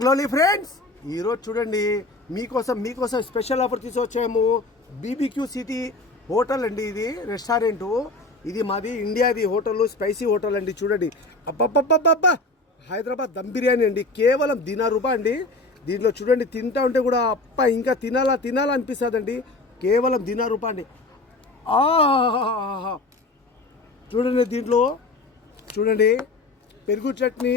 గ్లోలీ friends, ఈరోజు చూడండి మీకోసం స్పెషల్ ఆఫర్ తీసుకొచ్చాము. బీబీక్యూ సిటీ హోటల్ అండి, ఇది రెస్టారెంట్. ఇది మాది ఇండియాది హోటల్, స్పైసీ హోటల్ అండి. చూడండి, అబ్బబ్బబ్బబ్బబ్బా, హైదరాబాద్ దమ్ బిర్యానీ అండి. కేవలం ₹10 అండి. దీంట్లో చూడండి, తింటా ఉంటే కూడా ఇంకా తినాలా అనిపిస్తుందండి. కేవలం ₹10 అండి. చూడండి, దీంట్లో చూడండి, పెరుగు చట్నీ,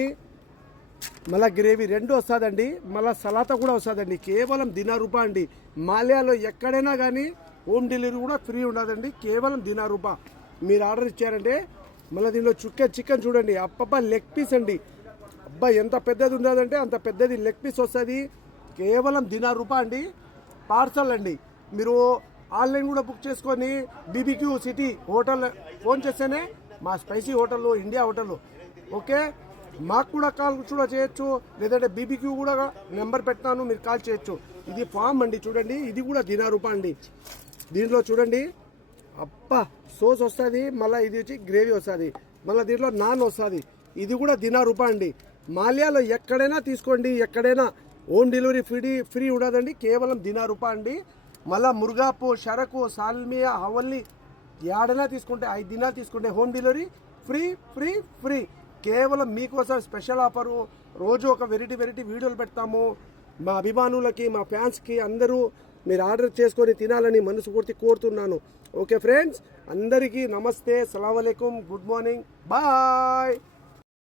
మళ్ళీ గ్రేవీ రెండు వస్తుందండి. మళ్ళీ సలాతా కూడా వస్తుందండి. కేవలం ₹10 అండి. మాల్యాలో ఎక్కడైనా కానీ హోమ్ డెలివరీ కూడా ఫ్రీ ఉండదండి. కేవలం ₹10 మీరు ఆర్డర్ ఇచ్చారంటే. మళ్ళీ దీనిలో చికెన్ చూడండి, లెగ్ పీస్ అండి. అబ్బా, ఎంత పెద్దది ఉండదంటే అంత పెద్దది లెగ్ పీస్ వస్తుంది. కేవలం ₹10 అండి. పార్సల్ అండి. మీరు ఆన్లైన్ కూడా బుక్ చేసుకొని బీబీక్యూ సిటీ హోటల్ ఫోన్ చేస్తేనే మా spicy hotel, India hotel. Okay, మాకు కూడా కాల్ కూడా చేయొచ్చు, లేదంటే బీబీక్యూ కూడా నెంబర్ పెట్టాను, మీరు కాల్ చేయొచ్చు. ఇది ఫామ్ అండి. చూడండి, ఇది కూడా ₹10 అండి. దీంట్లో చూడండి, సోస్ వస్తుంది, మళ్ళీ ఇది వచ్చి గ్రేవీ వస్తుంది, మళ్ళీ దీంట్లో నాన్ వస్తుంది. ఇది కూడా ₹10 అండి. మాల్యాలో ఎక్కడైనా తీసుకోండి, ఎక్కడైనా హోమ్ డెలివరీ ఫ్రీ ఉండదండి. కేవలం ₹10 అండి. మళ్ళీ మురుగాపు, షరకు, సాల్మియా, హవల్లి ఏడైనా తీసుకుంటే 5 దినాలు తీసుకుంటే హోమ్ డెలివరీ ఫ్రీ. కేవలం మీకోసం స్పెషల్ ఆఫరు. రోజు ఒక వెరైటీ వీడియోలు పెడతాము. మా అభిమానులకి, మా ఫ్యాన్స్కి అందరూ మీరు ఆర్డర్ చేసుకొని తినాలని మనస్ఫూర్తి కోరుతున్నాను. ఓకే ఫ్రెండ్స్, అందరికీ నమస్తే, సలాం అలైకుం, గుడ్ మార్నింగ్, బాయ్.